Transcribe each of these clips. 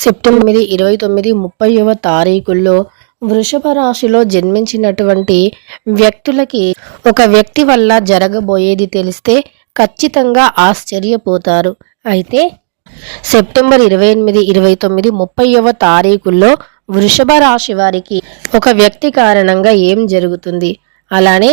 September ఇరవై తొమ్మిది ముప్పైవ తారీఖుల్లో వృషభ రాశిలో జన్మించినటువంటి వ్యక్తులకి ఒక వ్యక్తి వల్ల జరగబోయేది తెలిస్తే ఖచ్చితంగా ఆశ్చర్యపోతారు. అయితే సెప్టెంబర్ ఇరవై ఎనిమిది ఇరవై తొమ్మిది ముప్పైవ తారీఖుల్లో వృషభ రాశి వారికి ఒక వ్యక్తి కారణంగా ఏం జరుగుతుంది? అలానే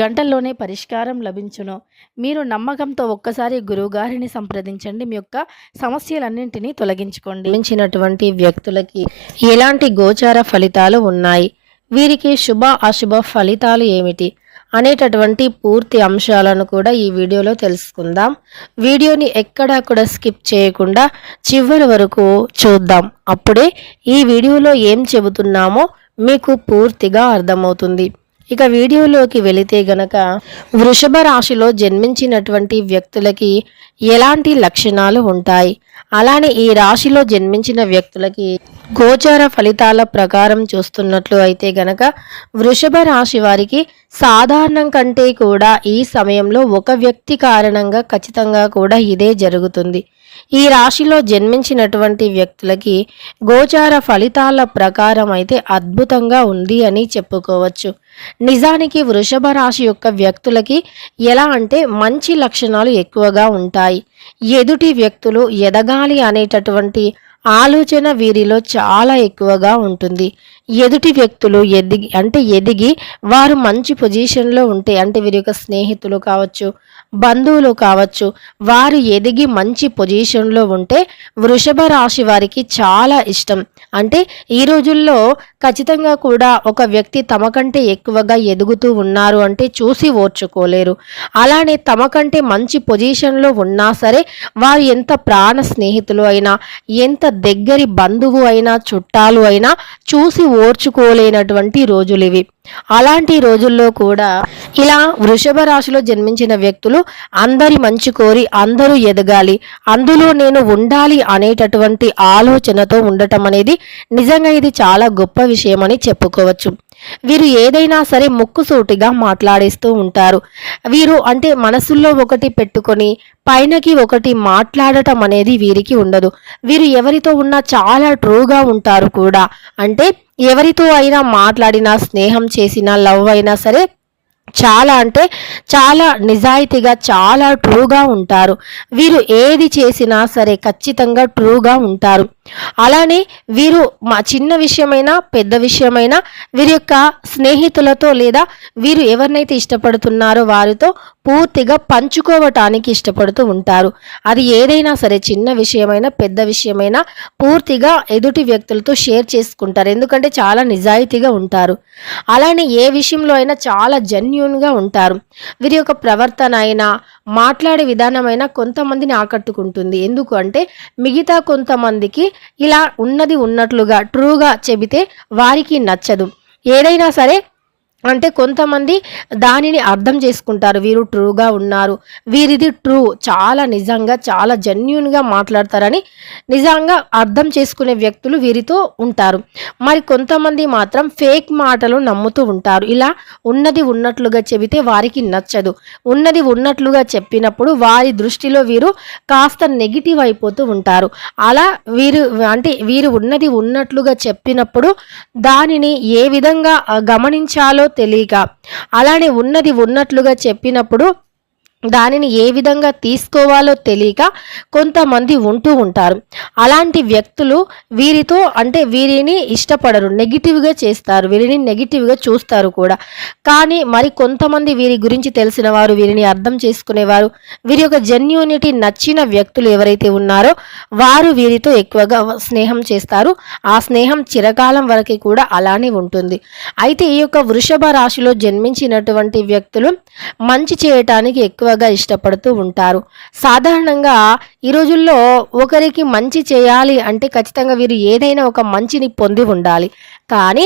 గంటల్లోనే పరిష్కారం లభించును. మీరు నమ్మకంతో ఒక్కసారి గురువుగారిని సంప్రదించండి. మీ యొక్క సమస్యలన్నింటినీ తొలగించుకోండి. మించినటువంటి వ్యక్తులకి ఎలాంటి గోచార ఫలితాలు ఉన్నాయి? వీరికి శుభ అశుభ ఫలితాలు ఏమిటి? అనేటటువంటి పూర్తి అంశాలను కూడా ఈ వీడియోలో తెలుసుకుందాం. వీడియోని ఎక్కడా కూడా స్కిప్ చేయకుండా చివరి వరకు చూద్దాం. అప్పుడే ఈ వీడియోలో ఏం చెబుతున్నామో మీకు పూర్తిగా అర్థమవుతుంది. ఇక వీడియోలోకి వెళితే గనక వృషభ రాశిలో జన్మించినటువంటి వ్యక్తులకి ఎలాంటి లక్షణాలు ఉంటాయి? అలానే ఈ రాశిలో జన్మించిన వ్యక్తులకి గోచార ఫలితాల ప్రకారం చూస్తున్నట్లు అయితే గనక వృషభ రాశి వారికి సాధారణం కంటే కూడా ఈ సమయంలో ఒక వ్యక్తి కారణంగా ఖచ్చితంగా కూడా ఇదే జరుగుతుంది. ఈ రాశిలో జన్మించినటువంటి వ్యక్తులకి గోచార ఫలితాల ప్రకారం అయితే అద్భుతంగా ఉంది అని చెప్పుకోవచ్చు. నిజానికి వృషభ రాశి యొక్క వ్యక్తులకి ఎలా అంటే మంచి లక్షణాలు ఎక్కువగా ఉంటాయి. ఎదుటి వ్యక్తులు ఎదగాలి అనేటటువంటి ఆలోచన వీరిలో చాలా ఎక్కువగా ఉంటుంది. ఎదుటి వ్యక్తులు ఎదిగి అంటే ఎదిగి వారు మంచి పొజిషన్లో ఉంటే అంటే వీరి యొక్క స్నేహితులు కావచ్చు బంధువులు కావచ్చు వారు ఎదిగి మంచి పొజిషన్లో ఉంటే వృషభ రాశి వారికి చాలా ఇష్టం. అంటే ఈ రోజుల్లో ఖచ్చితంగా కూడా ఒక వ్యక్తి తమ కంటే ఎక్కువగా ఎదుగుతూ ఉన్నారు అంటే చూసి ఓర్చుకోలేరు. అలానే తమ కంటే మంచి పొజిషన్లో ఉన్నా సరే వారు ఎంత ప్రాణ స్నేహితులు అయినా ఎంత దగ్గరి బంధువు అయినా చుట్టాలు అయినా చూసి ఓర్చుకోలేనటువంటి రోజులు ఇవి. అలాంటి రోజుల్లో కూడా ఇలా వృషభ రాశిలో జన్మించిన వ్యక్తులు అందరి మంచి కోరి అందరూ ఎదగాలి అందులో నేను ఉండాలి అనేటటువంటి ఆలోచనతో ఉండటం అనేది నిజంగా ఇది చాలా గొప్ప విషయం అని చెప్పుకోవచ్చు. వీరు ఏదైనా సరే ముక్కుసూటిగా మాట్లాడేస్తూ ఉంటారు. వీరు అంటే మనసుల్లో ఒకటి పెట్టుకొని పైనకి ఒకటి మాట్లాడటం అనేది వీరికి ఉండదు. వీరు ఎవరితో ఉన్నా చాలా ట్రూగా ఉంటారు కూడా. అంటే ఎవరితో అయినా మాట్లాడినా స్నేహం చేసినా లవ్ అయినా సరే చాలా అంటే చాలా నిజాయితీగా చాలా ట్రూగా ఉంటారు. వీరు ఏది చేసినా సరే ఖచ్చితంగా ట్రూగా ఉంటారు. అలానే వీరు మా చిన్న విషయమైనా పెద్ద విషయమైనా వీరి యొక్క స్నేహితులతో లేదా వీరు ఎవరినైతే ఇష్టపడుతున్నారో వారితో పూర్తిగా పంచుకోవటానికి ఇష్టపడుతూ ఉంటారు. అది ఏదైనా సరే చిన్న విషయమైనా పెద్ద విషయమైనా పూర్తిగా ఎదుటి వ్యక్తులతో షేర్ చేసుకుంటారు. ఎందుకంటే చాలా నిజాయితీగా ఉంటారు. అలానే ఏ విషయంలో అయినా చాలా జెన్యున్గా ఉంటారు. వీరి యొక్క ప్రవర్తన అయినా మాట్లాడే విధానమైనా కొంతమందిని ఆకట్టుకుంటుంది. ఎందుకు అంటే మిగతా కొంతమందికి ఇలా ఉన్నది ఉన్నట్లుగా ట్రూగా చెబితే వారికి నచ్చదు. ఏదైనా సరే అంటే కొంతమంది దానిని అర్థం చేసుకుంటారు. వీరు ట్రూగా ఉన్నారు. వీరిది ట్రూ. చాలా నిజంగా చాలా జెన్యున్గా మాట్లాడతారని నిజంగా అర్థం చేసుకునే వ్యక్తులు వీరితో ఉంటారు. మరి కొంతమంది మాత్రం ఫేక్ మాటలు నమ్ముతూ ఉంటారు. ఇలా ఉన్నది ఉన్నట్లుగా చెబితే వారికి నచ్చదు. ఉన్నది ఉన్నట్లుగా చెప్పినప్పుడు వారి దృష్టిలో వీరు కాస్త నెగిటివ్ అయిపోతూ ఉంటారు. అలా వీరు అంటే వీరు ఉన్నది ఉన్నట్లుగా చెప్పినప్పుడు దానిని ఏ విధంగా గమనించాలో తెలియక. అలానే ఉన్నది ఉన్నట్లుగా చెప్పినప్పుడు దానిని ఏ విధంగా తీసుకోవాలో తెలియక కొంతమంది ఉంటూ ఉంటారు. అలాంటి వ్యక్తులు వీరితో అంటే వీరిని ఇష్టపడరు నెగిటివ్గా చేస్తారు వీరిని నెగిటివ్గా చూస్తారు కూడా. కానీ మరి కొంతమంది వీరి గురించి తెలిసిన వారు వీరిని అర్థం చేసుకునేవారు వీరి యొక్క జెన్యూనిటీ నచ్చిన వ్యక్తులు ఎవరైతే ఉన్నారో వారు వీరితో ఎక్కువగా స్నేహం చేస్తారు. ఆ స్నేహం చిరకాలం వరకు కూడా అలానే ఉంటుంది. అయితే ఈ యొక్క వృషభ రాశిలో జన్మించినటువంటి వ్యక్తులు మంచి చేయటానికి ఎక్కువ ఎక్కువగా ఇష్టపడుతూ ఉంటారు. సాధారణంగా ఈ రోజుల్లో ఒకరికి మంచి చేయాలి అంటే ఖచ్చితంగా వీరు ఏదైనా ఒక మంచిని పొంది ఉండాలి. కానీ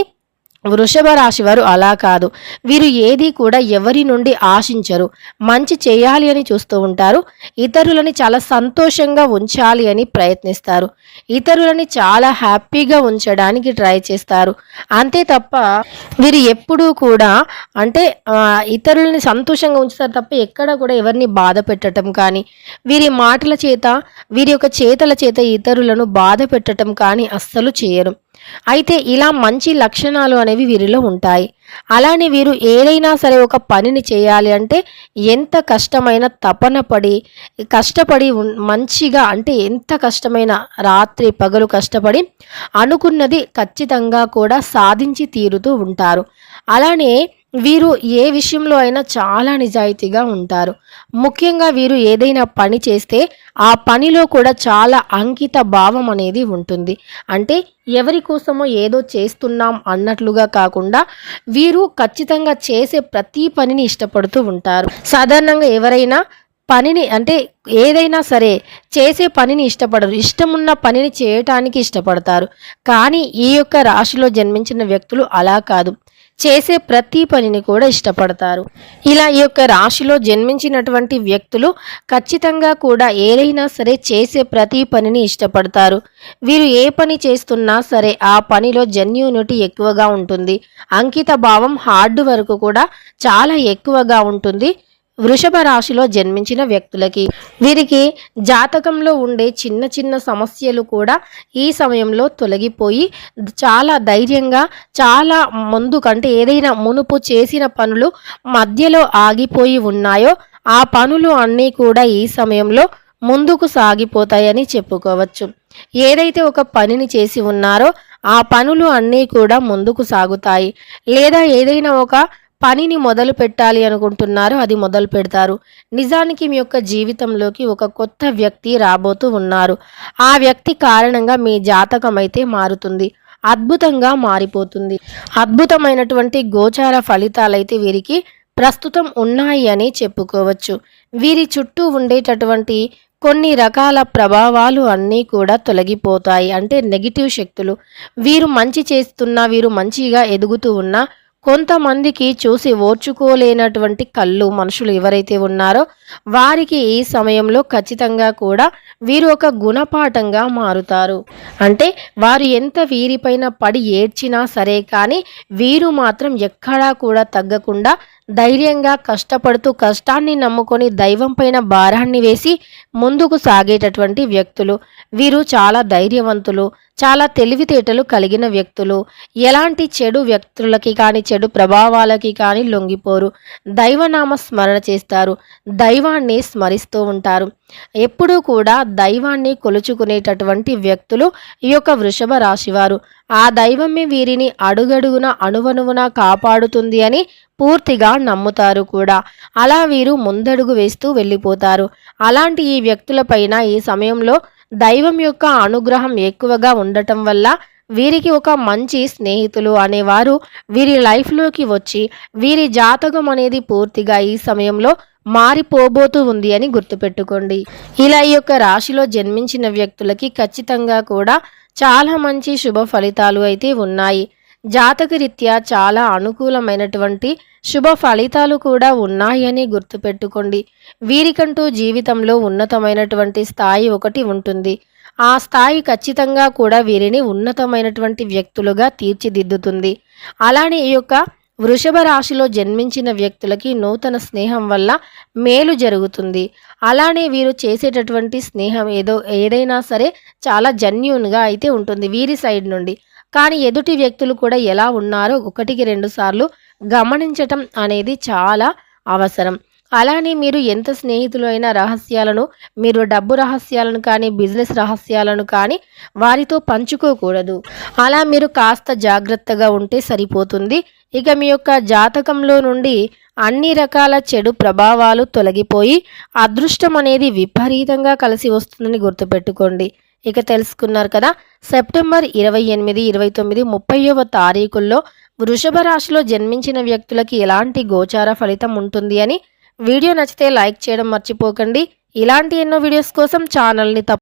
వృషభ రాశి వారు అలా కాదు. వీరు ఏది కూడా ఎవరి నుండి ఆశించరు. మంచి చేయాలి అని చూస్తూ ఉంటారు. ఇతరులని చాలా సంతోషంగా ఉంచాలి అని ప్రయత్నిస్తారు. ఇతరులని చాలా హ్యాపీగా ఉంచడానికి ట్రై చేస్తారు. అంతే తప్ప వీరు ఎప్పుడూ కూడా అంటే ఇతరులని సంతోషంగా ఉంచుతారు తప్ప ఎక్కడ కూడా ఎవరిని బాధ పెట్టడం కానీ వీరి మాటల చేత వీరి యొక్క చేతల చేత ఇతరులను బాధ పెట్టడం కానీ అస్సలు చేయరు. అయితే ఇలా మంచి లక్షణాలు అనేవి వీరిలో ఉంటాయి. అలానే వీరు ఏదైనా సరే ఒక పనిని చేయాలి అంటే ఎంత కష్టమైన తపన పడి కష్టపడి మంచిగా అంటే ఎంత కష్టమైన రాత్రి పగలు కష్టపడి అనుకున్నది ఖచ్చితంగా కూడా సాధించి తీరుతూ ఉంటారు. అలానే వీరు ఏ విషయంలో అయినా చాలా నిజాయితీగా ఉంటారు. ముఖ్యంగా వీరు ఏదైనా పని చేస్తే ఆ పనిలో కూడా చాలా అంకిత భావం అనేది ఉంటుంది. అంటే ఎవరి కోసమో ఏదో చేస్తున్నాం అన్నట్లుగా కాకుండా వీరు ఖచ్చితంగా చేసే ప్రతి పనిని ఇష్టపడుతూ ఉంటారు. సాధారణంగా ఎవరైనా పనిని అంటే ఏదైనా సరే చేసే పనిని ఇష్టపడరు. ఇష్టమున్న పనిని చేయటానికి ఇష్టపడతారు. కానీ ఈ యొక్క రాశిలో జన్మించిన వ్యక్తులు అలా కాదు. చేసే ప్రతి పనిని కూడా ఇష్టపడతారు. ఇలా ఈ యొక్క రాశిలో జన్మించినటువంటి వ్యక్తులు ఖచ్చితంగా కూడా ఏదైనా సరే చేసే ప్రతి పనిని ఇష్టపడతారు. వీరు ఏ పని చేస్తున్నా సరే ఆ పనిలో జెన్యూనిటీ ఎక్కువగా ఉంటుంది. అంకిత భావం హార్డ్ వరకు కూడా చాలా ఎక్కువగా ఉంటుంది. వృషభ రాశిలో జన్మించిన వ్యక్తులకి వీరికి జాతకంలో ఉండే చిన్న చిన్న సమస్యలు కూడా ఈ సమయంలో తొలగిపోయి చాలా ధైర్యంగా చాలా ముందు కంటే ఏదైనా మునుపు చేసిన పనులు మధ్యలో ఆగిపోయి ఉన్నాయో ఆ పనులు అన్నీ కూడా ఈ సమయంలో ముందుకు సాగిపోతాయని చెప్పుకోవచ్చు. ఏదైతే ఒక పనిని చేసి ఉన్నారో ఆ పనులు అన్నీ కూడా ముందుకు సాగుతాయి. లేదా ఏదైనా ఒక పనిని మొదలు పెట్టాలి అనుకుంటున్నారో అది మొదలు పెడతారు. నిజానికి మీ యొక్క జీవితంలోకి ఒక కొత్త వ్యక్తి రాబోతూ ఉన్నారు. ఆ వ్యక్తి కారణంగా మీ జాతకం అయితే మారుతుంది. అద్భుతంగా మారిపోతుంది. అద్భుతమైనటువంటి గోచార ఫలితాలైతే వీరికి ప్రస్తుతం ఉన్నాయి అని చెప్పుకోవచ్చు. వీరి చుట్టూ ఉండేటటువంటి కొన్ని రకాల ప్రభావాలు అన్నీ కూడా తొలగిపోతాయి. అంటే నెగిటివ్ శక్తులు. వీరు మంచి చేస్తున్నా వీరు మంచిగా ఎదుగుతూ ఉన్నా కొంతమందికి చూసి ఓర్చుకోలేనటువంటి కళ్ళు మనుషులు ఎవరైతే ఉన్నారో వారికి ఈ సమయంలో ఖచ్చితంగా కూడా వీరు ఒక గుణపాఠంగా మారుతారు. అంటే వారు ఎంత వీరిపైన పడి ఏడ్చినా సరే కానీ వీరు మాత్రం ఎక్కడా కూడా తగ్గకుండా ధైర్యంగా కష్టపడుతూ కష్టాన్ని నమ్ముకొని దైవం పైన భారాన్ని వేసి ముందుకు సాగేటటువంటి వ్యక్తులు. వీరు చాలా ధైర్యవంతులు చాలా తెలివితేటలు కలిగిన వ్యక్తులు. ఎలాంటి చెడు వ్యక్తులకి కానీ చెడు ప్రభావాలకి కానీ లొంగిపోరు. దైవనామ స్మరణ చేస్తారు. దైవాన్ని స్మరిస్తూ ఉంటారు. ఎప్పుడూ కూడా దైవాన్ని కొలుచుకునేటటువంటి వ్యక్తులు ఈ యొక్క వృషభ రాశివారు ఆ దైవమే వీరిని అడుగడుగున అణువణువున కాపాడుతుంది అని పూర్తిగా నమ్ముతారు కూడా. అలా వీరు ముందడుగు వేస్తూ వెళ్ళిపోతారు. అలాంటి ఈ వ్యక్తులపైన ఈ సమయంలో దైవం యొక్క అనుగ్రహం ఎక్కువగా ఉండటం వల్ల వీరికి ఒక మంచి స్నేహితులు అనేవారు వీరి లైఫ్లోకి వచ్చి వీరి జాతకం అనేది పూర్తిగా ఈ సమయంలో మారిపోబోతూ ఉంది అని గుర్తుపెట్టుకోండి. ఇలా ఈ యొక్క రాశిలో జన్మించిన వ్యక్తులకి ఖచ్చితంగా కూడా చాలా మంచి శుభ ఫలితాలు అయితే ఉన్నాయి. జాతకరీత్యా చాలా అనుకూలమైనటువంటి శుభ ఫలితాలు కూడా ఉన్నాయని గుర్తుపెట్టుకోండి. వీరికంటూ జీవితంలో ఉన్నతమైనటువంటి స్థాయి ఒకటి ఉంటుంది. ఆ స్థాయి ఖచ్చితంగా కూడా వీరిని ఉన్నతమైనటువంటి వ్యక్తులుగా తీర్చిదిద్దుతుంది. అలానే ఈ యొక్క వృషభ రాశిలో జన్మించిన వ్యక్తులకి నూతన స్నేహం వల్ల మేలు జరుగుతుంది. అలానే వీరు చేసేటటువంటి స్నేహం ఏదో ఏదైనా సరే చాలా జెన్యున్గా అయితే ఉంటుంది. వీరి సైడ్ నుండి కానీ ఎదుటి వ్యక్తులు కూడా ఎలా ఉన్నారో ఒకటికి రెండు సార్లు గమనించటం అనేది చాలా అవసరం. అలానే మీరు ఎంత స్నేహితులైన రహస్యాలను మీరు డబ్బు రహస్యాలను కానీ బిజినెస్ రహస్యాలను కానీ వారితో పంచుకోకూడదు. అలా మీరు కాస్త జాగ్రత్తగా ఉంటే సరిపోతుంది. ఇక మీ యొక్క జాతకంలో నుండి అన్ని రకాల చెడు ప్రభావాలు తొలగిపోయి అదృష్టం అనేది విపరీతంగా కలిసి వస్తుందని గుర్తుపెట్టుకోండి. ఇక తెలుసుకున్నారు కదా. సెప్టెంబర్ ఇరవై ఎనిమిది ఇరవై తొమ్మిది ముప్పైవ తారీఖుల్లో వృషభ రాశిలో జన్మించిన వ్యక్తులకి ఎలాంటి గోచార ఫలితం ఉంటుంది అని వీడియో నచ్చితే లైక్ చేయడం మర్చిపోకండి. ఇలాంటి ఎన్నో వీడియోస్ కోసం ఛానల్ని తప్ప